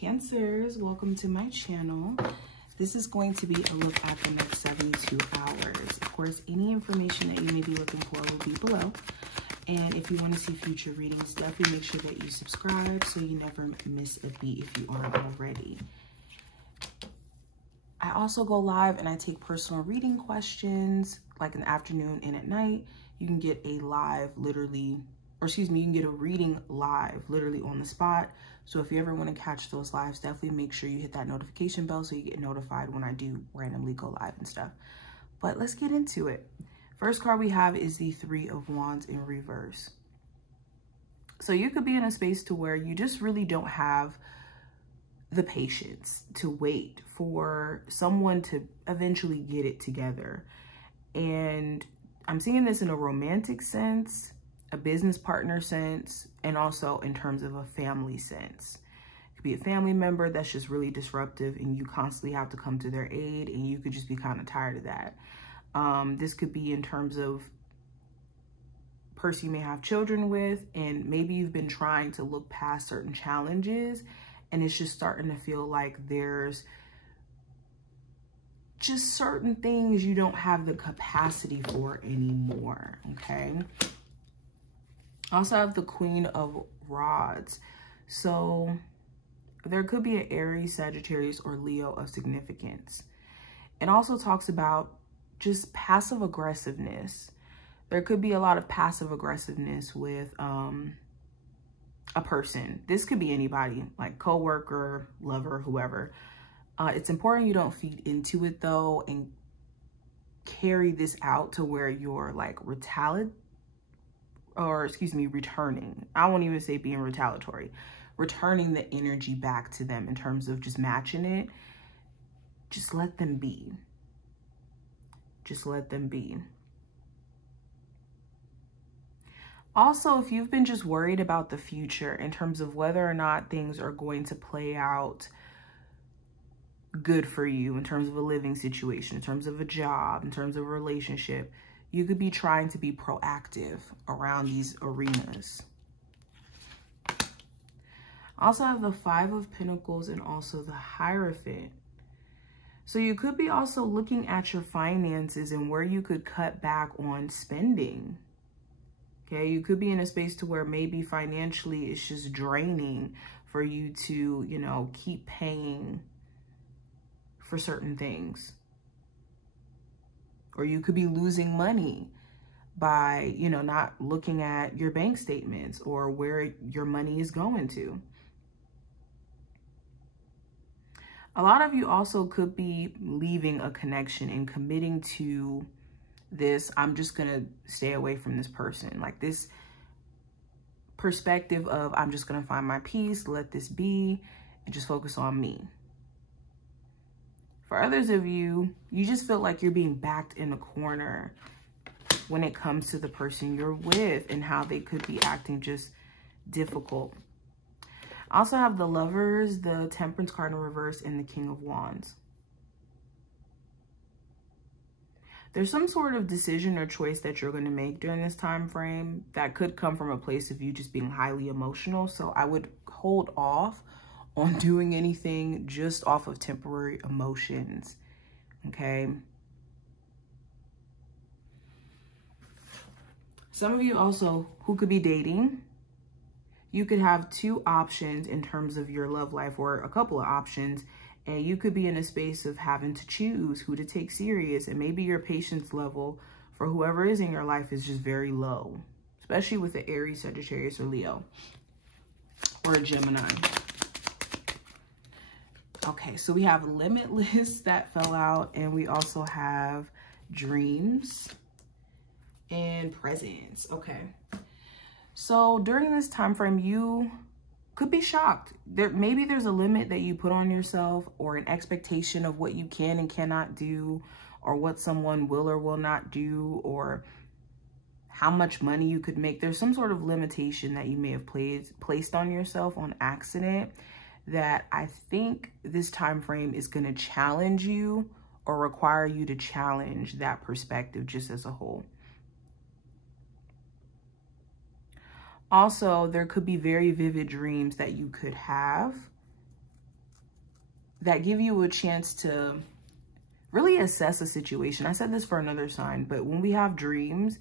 Cancers, welcome to my channel. This is going to be a look at the next 72 hours. Of course, any information that you may be looking for will be below. And if you want to see future readings, definitely make sure that you subscribe so you never miss a beat if you aren't already. I also go live and I take personal reading questions like in the afternoon and at night. You can get a live literally, or excuse me, you can get a reading live literally on the spot. So if you ever want to catch those lives, definitely make sure you hit that notification bell so you get notified when I do randomly go live and stuff. But let's get into it. First card we have is the Three of Wands in reverse. So you could be in a space to where you just really don't have the patience to wait for someone to eventually get it together. And I'm seeing this in a romantic sense, a business partner sense, and also in terms of a family sense. It could be a family member that's just really disruptive and you constantly have to come to their aid, and you could just be kind of tired of that. This could be in terms of person you may have children with, and maybe you've been trying to look past certain challenges and it's just starting to feel like there's just certain things you don't have the capacity for anymore, okay? Also have the Queen of Rods. So there could be an Aries, Sagittarius, or Leo of significance. It also talks about just passive aggressiveness. There could be a lot of passive aggressiveness with a person. This could be anybody, like coworker, lover, whoever. It's important you don't feed into it though and carry this out to where you're like returning. I won't even say being retaliatory. Returning the energy back to them in terms of just matching it. Just let them be. Just let them be. Also, if you've been just worried about the future in terms of whether or not things are going to play out good for you in terms of a living situation, in terms of a job, in terms of a relationship, you could be trying to be proactive around these arenas. Also have the Five of Pentacles and also the Hierophant. So you could be also looking at your finances and where you could cut back on spending. Okay, you could be in a space to where maybe financially it's just draining for you to, you know, keep paying for certain things. Or you could be losing money by, you know, not looking at your bank statements or where your money is going to. A lot of you also could be leaving a connection and committing to this, I'm just going to stay away from this person. Like this perspective of I'm just going to find my peace, let this be, and just focus on me. For others of you, you just feel like you're being backed in a corner when it comes to the person you're with and how they could be acting just difficult. I also have the Lovers, the Temperance card in reverse, and the King of Wands. There's some sort of decision or choice that you're going to make during this time frame that could come from a place of you just being highly emotional. So I would hold off on doing anything just off of temporary emotions, okay? Some of you also who could be dating, you could have two options in terms of your love life, or a couple of options, and you could be in a space of having to choose who to take serious, and maybe your patience level for whoever is in your life is just very low, especially with the Aries, Sagittarius, or Leo, or a Gemini. Okay, so we have Limitless that fell out, and we also have Dreams and Presence. Okay, so during this time frame, you could be shocked. Maybe there's a limit that you put on yourself, or an expectation of what you can and cannot do, or what someone will or will not do, or how much money you could make. There's some sort of limitation that you may have placed on yourself on accident that I think this time frame is going to challenge you or require you to challenge that perspective just as a whole. Also, there could be very vivid dreams that you could have that give you a chance to really assess a situation. I said this for another sign, but when we have dreams,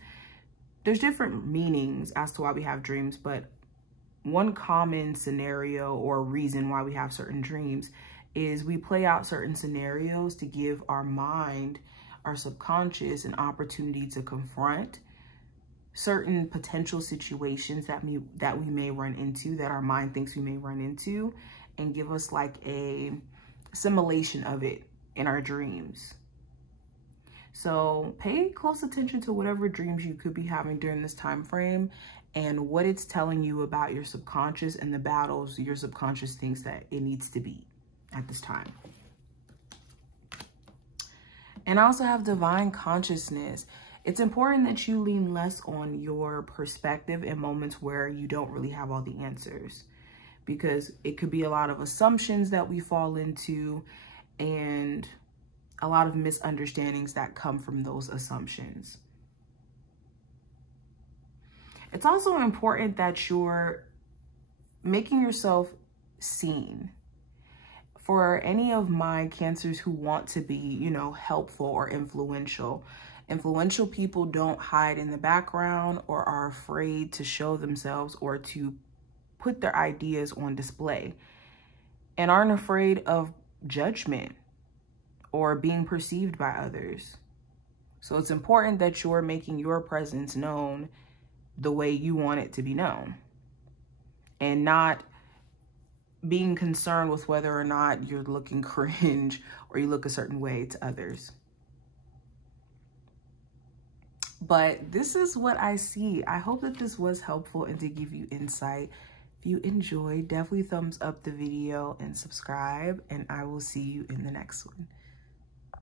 there's different meanings as to why we have dreams, but one common scenario or reason why we have certain dreams is we play out certain scenarios to give our mind, our subconscious, an opportunity to confront certain potential situations that we may run into, that our mind thinks we may run into, and give us like a simulation of it in our dreams. So pay close attention to whatever dreams you could be having during this time frame and what it's telling you about your subconscious and the battles your subconscious thinks that it needs to beat at this time. And I also have divine consciousness. It's important that you lean less on your perspective in moments where you don't really have all the answers, because it could be a lot of assumptions that we fall into and a lot of misunderstandings that come from those assumptions. It's also important that you're making yourself seen. For any of my Cancers who want to be, you know, helpful or influential people don't hide in the background or are afraid to show themselves or to put their ideas on display, and aren't afraid of judgment or being perceived by others. So it's important that you're making your presence known the way you want it to be known, and not being concerned with whether or not you're looking cringe or you look a certain way to others. But this is what I see. I hope that this was helpful and to give you insight. If you enjoyed, definitely thumbs up the video and subscribe, and I will see you in the next one.